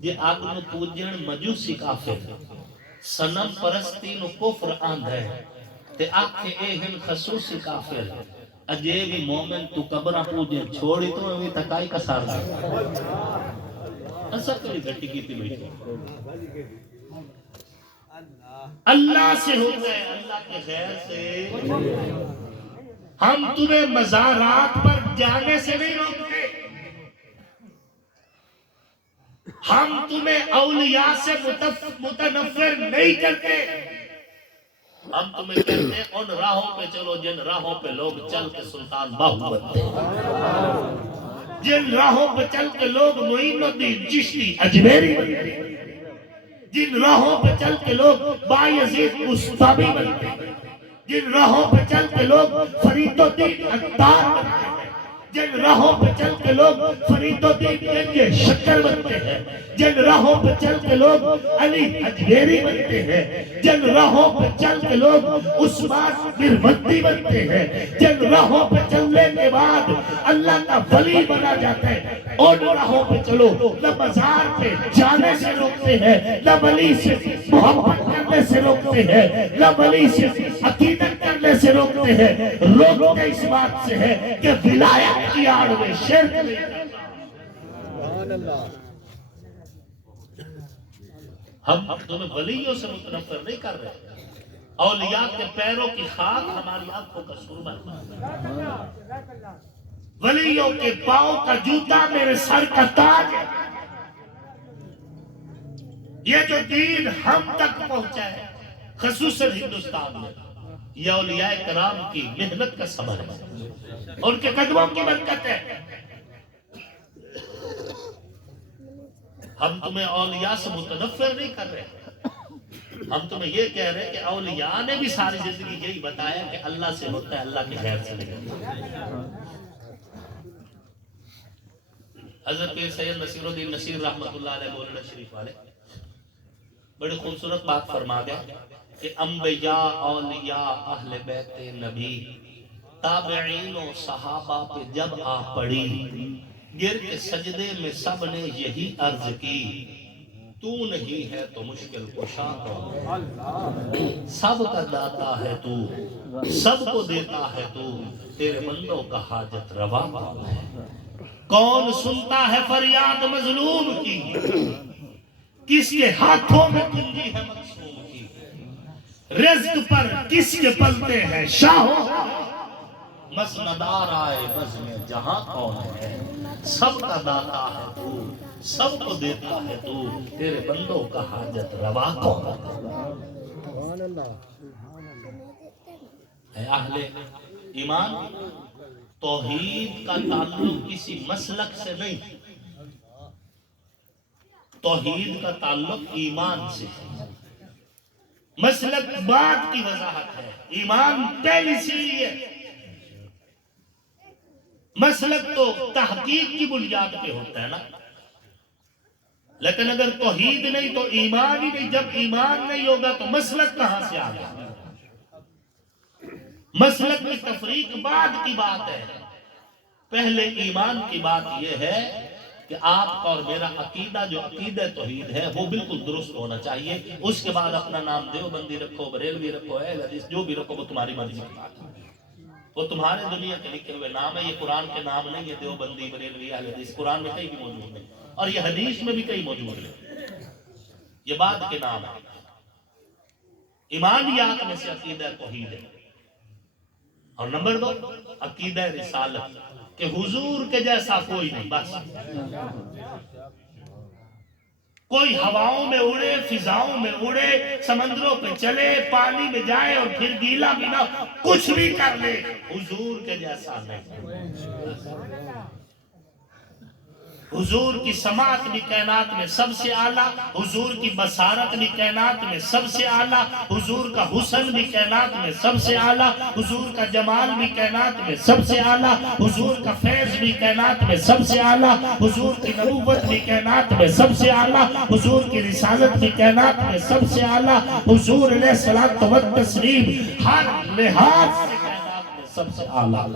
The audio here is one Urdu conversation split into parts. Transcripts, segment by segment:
جے آگ نو پوجن مجوسی کافر سنم پرستی نو کفر آندھ ہے تے آکھے اے ہن خصوصی کافر اجے بھی مومن تو قبرہ پوجے چھوڑی تو اوی تکائی کا سار دے ایسا کلی گھٹی کی تھی بیٹھے اللہ سے ہوتا ہے اللہ کے خیر سے ہم تمہیں مزارات پر جانے سے نہیں روکتے ہم تمہیں اولیاء سے متنفر نہیں کرتے ہم تمہیں کہتے ہیں ان راہوں پہ چلو جن راہوں پہ لوگ چل کے سلطان باہو بنتے جن راہوں پہ چل کے لوگ معین الدین چشتی اجمیری بنتے جن راہوں پہ چل کے لوگ بایزید مصطفی بنتے جن راہوں پہ چل کے لوگ فرید الدین عطار بنتے ہیں جن راہوں پہ چل کے لوگ فرید الدین گنج شکر بنتے ہیں جن راہوں پہ چل کے لوگ علی اجمیری بنتے ہیں جن راہوں پہ چل کے لوگ عثمان مروتی بنتے ہیں جن راہوں پہ چلنے کے بعد اللہ کا ولی بنا جاتا ہے ان راہوں پہ چلو نہ مزار پہ جانے سے روکتے ہیں نہ ولی سے محبت کرنے سے روکتے ہیں نہ ولی سے عقیدت کرنے سے روکتے ہیں روکتے اس بات سے ہے کہ ولایت کی آڑ میں شرک نہیں کرنا ہم تمہیں ولیوں سے متنفر نہیں کر رہے اولیاء کے پیروں کی خاک ہماری آنکھوں کا سرما ولیوں کے پاؤں کا جوتا میرے سر کا تاج ہے یہ جو دین ہم تک پہنچا ہے خصوصاً ہندوستان میں یہ اولیاء کرام کی محنت کا ثمر ہے ان کے قدموں کی برکت ہے ہم تمہیں اولیاء سے متنفر نہیں کر رہے ہم تمہیں یہ کہہ رہے ہیں کہ اولیاء نے بھی ساری زندگی یہی بتایا کہ اللہ سے ہوتا ہے اللہ کے خیر سے نہیں حضرت پیر سید نصیر الدین نصیر رحمت اللہ علیہ مولانا شریف والے بڑی خوبصورت بات فرما گئے کہ انبیاء اولیاء اہل بیت نبی تابعین و صحابہ پہ جب آ پڑی گر کے سجدے میں سب نے یہی عرض کی تو نہیں ہے تو مشکل کشا کون سب کا داتا ہے تو سب کو دیتا ہے تو تیرے بندوں کا حاجت روا کون ہے کون سنتا ہے فریاد مظلوم کی کس کے ہاتھوں میں کنجی ہے مقصوم کی رزق پر کس کے پلتے ہیں شاہوں مسندار آئے بزم جہاں کون ہے سب کا داتا ہے تو سب کو دیتا ہے تو تیرے بندوں کا حاجت روا کون ہے اے اہل ایمان توحید کا تعلق کسی مسلک سے نہیں توحید کا تعلق ایمان سے مسلک بعد کی وضاحت ہے ایمان پہلی چیز ہے مسلک تو تحقیق کی بنیاد پہ ہوتا ہے نا لیکن اگر توحید نہیں تو ایمان ہی نہیں جب ایمان نہیں ہوگا تو مسلک کہاں سے آ گیا مسلک میں تفریق بعد کی بات ہے پہلے ایمان کی بات یہ ہے کہ آپ کا اور میرا عقیدہ جو عقیدہ توحید ہے وہ بالکل درست ہونا چاہیے اس کے بعد اپنا نام دیوبندی رکھو بریلوی رکھو اہل حدیث جو بھی رکھو وہ تمہاری مرضی کی بات ہے وہ تمہارے دنیا کے لکھے ہوئے نام ہے یہ قرآن کے نام نہیں ہے دیوبندی بریلوی اہل حدیث قرآن میں کہیں بھی موجود نہیں اور یہ حدیث میں بھی کہیں موجود نہیں یہ بعد کے نام ہے ایمانیات میں سے عقیدہ توحید ہے اور نمبر 2 عقیدہ رسالت کہ حضور کے جیسا کوئی نہیں بس کوئی ہواؤں میں اڑے فضاؤں میں اڑے سمندروں پہ چلے پانی میں جائے اور پھر گیلا بھی نہ کچھ بھی کر لے حضور کے جیسا نہیں حضور کی سماعت بھی کائنات میں سب سے اعلیٰ حضور کی بصارت بھی کائنات میں سب سے اعلیٰ حضور کا حسن بھی کائنات میں سب سے اعلیٰ حضور کا جمال بھی کائنات میں سب سے اعلیٰ حضور کا فیض بھی کائنات میں سب سے اعلیٰ حضور کی نبوت بھی کائنات میں سب سے اعلیٰ حضور کی رسالت بھی کائنات میں سب سے اعلیٰ حضور علیہ الصلوۃ والتسلیم ہر لحاظ سے کائنات میں سب سے اعلیٰ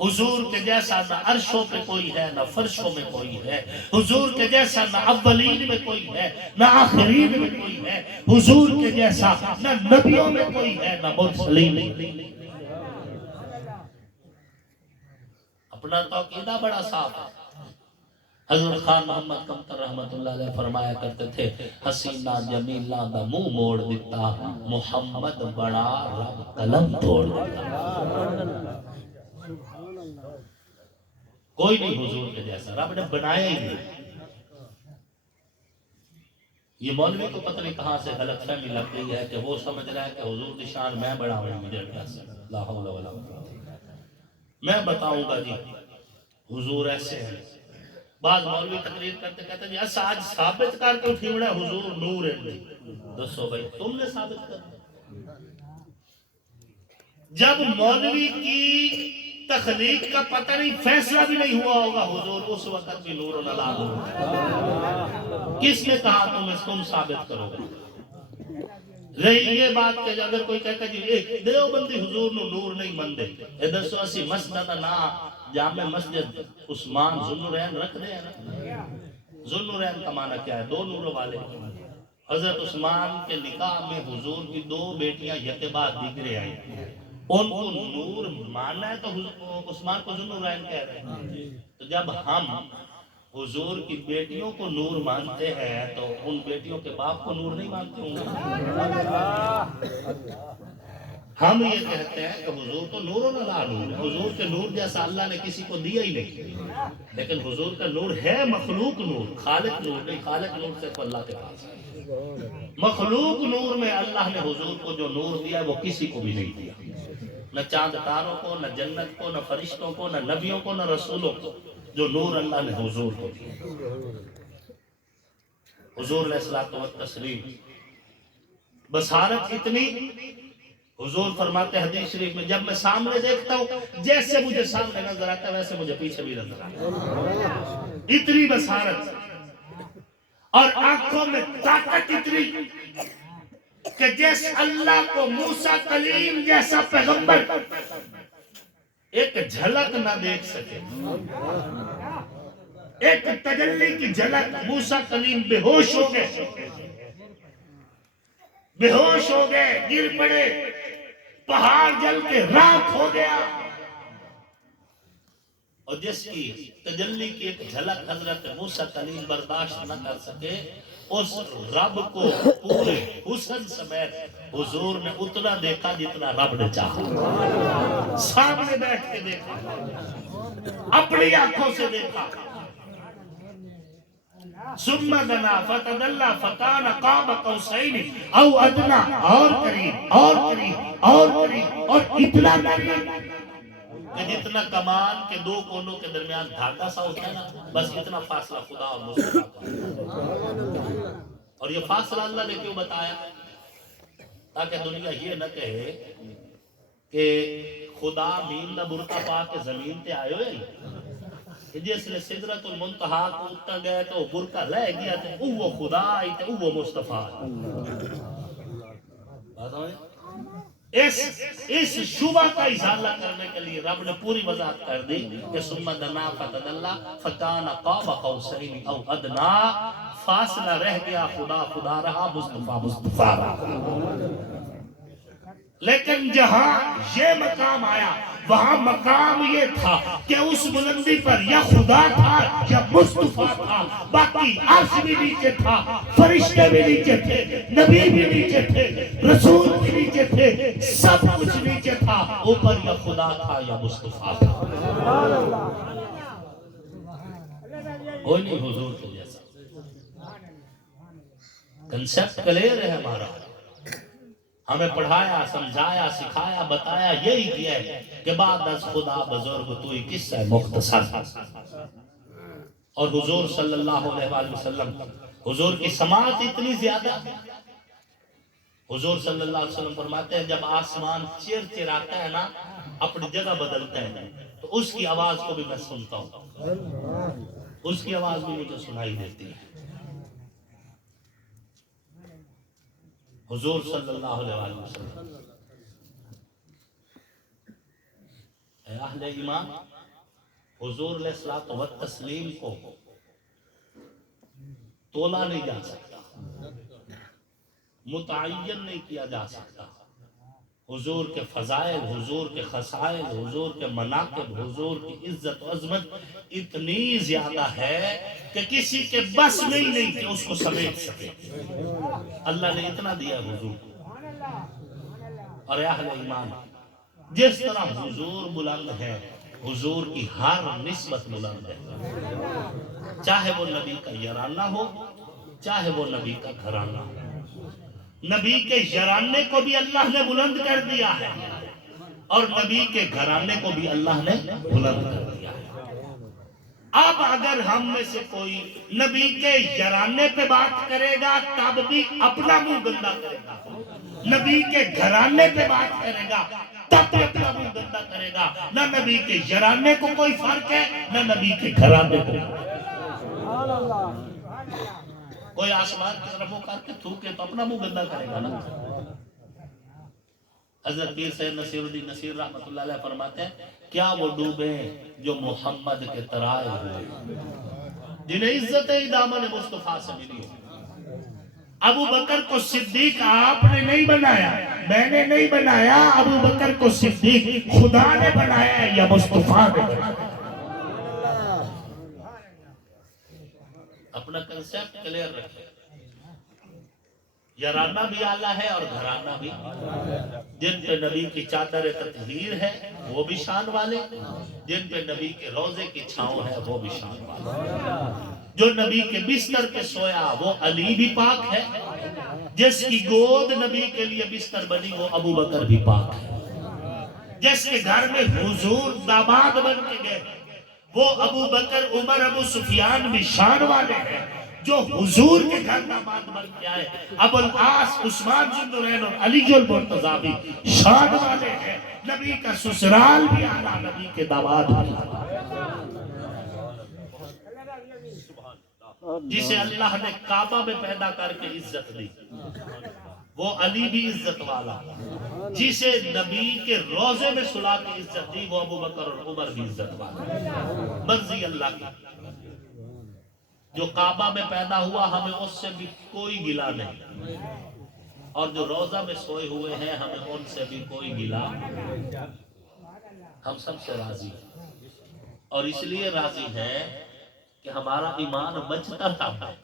حضور کے جیسا نہ عرشوں پہ کوئی ہے نہ فرشوں میں کوئی ہے، حضور کے جیسا نہ اولین میں کوئی ہے نہ آخرین میں کوئی ہے، حضور کے جیسا نہ نبیوں میں کوئی ہے نہ مرسلین میں۔ اپنا تو عقیدہ بڑا صاف ہے۔ حضرت خان محمد کمتر رحمت اللہ علیہ فرمایا کرتے تھے، حسینہ جمیلہ دا منہ موڑ دیتا، محمد بڑا رب قلم توڑ دیتا۔ کوئی نہیں حضور کے جیسا، رب نے بنایا ہی نہیں۔ یہ مولوی کو پتہ نہیں کہاں سے غلط فہمی لگ گئی ہے کہ وہ سمجھ رہا ہے کہ حضور کی شان میں بڑا ہوں مجھے لا حول ولا قوت۔ میں بتاؤں گا جی حضور ایسے ہیں۔ بعض مولوی تقریر کرتے کہتے ہیں ایسا آج ثابت کر کے اٹھی بڑا حضور نور ہے۔ دسو بھائی تم نے ثابت کر دیا۔ جب مولوی کی تخلیق کا پتہ نہیں فیصلہ بھی نہیں ہوا ہوگا حضور اس وقت بھی نور و لا نور۔ کس نے کہا تم ثابت کرو گے؟ رہی یہ بات کہ اگر کوئی کہتا جی دیوبندی حضور نو نور نہیں مندے ادھر سو اسی مسجد نا جامع مسجد عثمان ذوالنورین رکھ دے ہیں نا۔ ذوالنورین کا معنی کیا ہے؟ دو نوروں والے۔ حضرت عثمان کے نکاح میں حضور کی دو بیٹیاں یکے بعد دیگرے آئی، ان کو نور ماننا ہے تو عثمان کو ذوالنورین کہہ رہے ہیں۔ تو جب ہم حضور کی بیٹیوں کو نور مانتے ہیں تو ان بیٹیوں کے باپ کو نور نہیں مانتے ہوں گے۔ ہم یہ کہتے ہیں کہ حضور تو نور و لا نور ہے، حضور کے نور جیسا اللہ نے کسی کو دیا ہی نہیں، لیکن حضور کا نور ہے مخلوق نور، خالق نور نہیں۔ خالق نور صرف اللہ کے پاس ہے۔ مخلوق نور میں اللہ نے حضور کو جو نور دیا وہ کسی کو بھی نہیں دیا، نہ چاند تاروں کو، نہ جنت کو، نہ فرشتوں کو، نہ نبیوں کو، نہ رسولوں کو۔ جو نور اللہ نے حضور کو دیا، حضور علیہ الصلوۃ والتسلیم بصارت اتنی، حضور فرماتے ہیں حدیث شریف میں جب میں سامنے دیکھتا ہوں جیسے مجھے سامنے نظر آتا ہے ویسے مجھے پیچھے بھی نظر آتا ہے، اتنی بصارت۔ اور آنکھوں میں طاقت اتنی کہ جیسے اللہ کو موسیٰ کلیم جیسا پیغمبر ایک جھلک نہ دیکھ سکے، ایک تجلی کی جھلک۔ موسیٰ کلیم بے ہوش ہو گئے، بے ہوش ہو گئے، گر پڑے، پہاڑ جل کے راکھ ہو گیا۔ اور جس کی تجلی کی ایک جھلک حضرت موسیٰ کلیم برداشت نہ کر سکے، اس رب کو پورے حسن سمیت حضور نے اتنا دیکھا جتنا رب نے چاہا، سامنے بیٹھ کے دیکھا، اپنی آنکھوں سے دیکھا۔ ثم دنا فتدلى فكان قاب قوسين او ادنى، اور قریب اور قریب اور قریب، اور اتنا قریب کہ جتنا کمان کے دو کونوں کے درمیان دھاگا سا ہوتا ہے نا، بس اتنا فاصلہ خدا اور مصطفیٰ کا۔ اور یہ فاصلہ اللہ نے کیوں بتایا؟ تاکہ دنیا یہ نہ کہے کہ خدا مین نہ برقع پا کے زمین تے آئے ہوئے جس نے سدرت المنتہا کو اتنا گئے تو برقع رہ گیا تو وہ خدا آئی تو وہ مصطفیٰ اس شبہ کا ازالہ کرنے کے لیے رب نے پوری وضاحت کر دی کہ ثم دنا فتدلى فكان قاب قوسين او ادنى، فاصلہ رہ گیا، خدا خدا رہا، مصطفیٰ مصطفیٰ رہا۔ لیکن جہاں یہ مقام آیا وہاں مقام یہ تھا کہ اس بلندی پر یا خدا تھا یا مصطفیٰ تھا، باقی عرش بھی نیچے تھا، فرشتے بھی نیچے تھے، نبی بھی نیچے تھے، رسول بھی نیچے تھے، سب کچھ نیچے تھا، اوپر یا خدا تھا یا مصطفیٰ تھا۔ کوئی نہیں حضور کے جیسا۔ کنسپٹ کلیئر ہے ہمارا، ہمیں پڑھایا، سمجھایا، سکھایا، بتایا یہی کیا ہے کہ بعد از خدا بزرگ تو ہی کس ہے مختصر۔ اور حضور صلی اللہ علیہ وآلہ وسلم، حضور کی سماعت اتنی زیادہ، حضور صلی اللہ علیہ وسلم فرماتے ہیں جب آسمان چیر چراتا ہے نا، اپنی جگہ بدلتا ہے تو اس کی آواز کو بھی میں سنتا ہوں، اس کی آواز بھی مجھے سنائی دیتی ہے۔ حضور صلی اللہ علیہ وسلم، اے اہل ایمان، حضور علیہ الصلوۃ والتسلیم کو تولا نہیں جا سکتا، متعین نہیں کیا جا سکتا۔ حضور کے فضائل، حضور کے خصائل، حضور کے مناقب، حضور کی عزت و عظمت اتنی زیادہ ہے کہ کسی کے بس میں ہی نہیں کہ اس کو سمیٹ سکے۔ اللہ نے اتنا دیا حضور کو۔ اور اہل ایمان، جس طرح حضور بلند ہے، حضور کی ہر نسبت بلند ہے، چاہے وہ نبی کا یارانہ ہو، چاہے وہ نبی کا گھرانہ ہو۔ نبی کے یارانے کو بھی اللہ نے بلند کر دیا ہے، اور نبی کے گھرانے کو بھی اللہ نے بلند کر دیا ہے۔ اب اگر ہم میں سے کوئی نبی کے یارانے پہ بات کرے گا تب بھی اپنا منہ گندا کرے گا، نبی کے گھرانے پہ بات کرے گا تب بھی اپنا منہ گندا کرے گا۔ نہ نبی کے یارانے کو کوئی فرق ہے، نہ نبی کے گھرانے کو۔ کوئی آسمان کی طرف منہ کر کے تھوکے تو اپنا منہ گندا کرے گا نا۔ حضرت پیر سید نصیر الدین نصیر رحمۃ اللہ علیہ فرماتے ہیں، کیا وہ ڈوبے جو محمد کے ترائے ہوئے، جنہیں عزت دامن مصطفیٰ سے ملی ہو۔ ابو بکر کو صدیق آپ نے نہیں بنایا، میں نے نہیں بنایا، ابو بکر کو صدیق خدا نے بنایا یا مصطفیٰ نے بنایا۔ اپنا کنسیپٹ کلیئر رکھیں۔ یارانہ بھی اعلیٰ ہے اور گھرانہ بھی۔ جن پہ نبی کی چادر تطہیر ہے وہ بھی شان والے، جن پہ نبی کے روضے کی چھاؤں ہے وہ بھی شان والے۔ جو نبی کے بستر پہ سویا وہ علی بھی پاک ہے، جس کی گود نبی کے لیے بستر بنی وہ ابو بکر بھی پاک ہے۔ جس کے گھر میں حضور داماد بن کے گئے وہ ابو بکر، عمر، ابو سفیان بھی شان والے ہیں۔ جو حضور کے گھر داماد بن کے آئے ابو العاص، عثمان ذو النورین اور علی المرتضیٰ بھی شان والے ہیں۔ نبی کا سسرال بھی اعلیٰ، نبی کے داماد بھی اعلیٰ۔ جسے اللہ نے کعبہ میں پیدا کر کے عزت دی وہ علی بھی عزت والا، جسے نبی کے روضے میں سلا کے عزت دی وہ ابو بکر اور عمر بھی عزت والا۔ مرضی اللہ کی، جو کعبہ میں پیدا ہوا ہمیں اس سے بھی کوئی گلہ نہیں، اور جو روضہ میں سوئے ہوئے ہیں ہمیں ان سے بھی کوئی گلہ، ہم سب سے راضی ہیں۔ اور اس لیے راضی ہیں کہ ہمارا ایمان بچتا ہے۔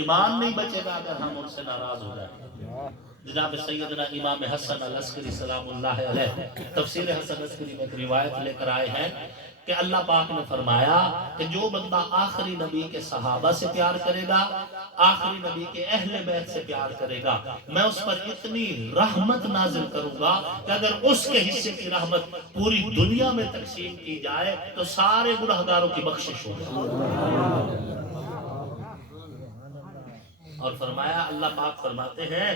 ایمان نہیں بچے گا اگر ہم ان سے ناراض ہو جائیں۔ جناب سیدنا امام حسن العسکری سلام اللہ علیہ تفسیر حسن عسکری میں ایک روایت لے کر آئے ہیں کہ اللہ پاک نے فرمایا کہ جو بندہ آخری نبی کے صحابہ سے پیار کرے گا، آخری نبی کے اہل بیت سے پیار کرے گا، میں اس پر اتنی رحمت نازل کروں گا کہ اگر اس کے حصے کی رحمت پوری دنیا میں تقسیم کی جائے تو سارے گنہگاروں کی بخشش ہوگی۔ اور فرمایا اللہ پاک فرماتے ہیں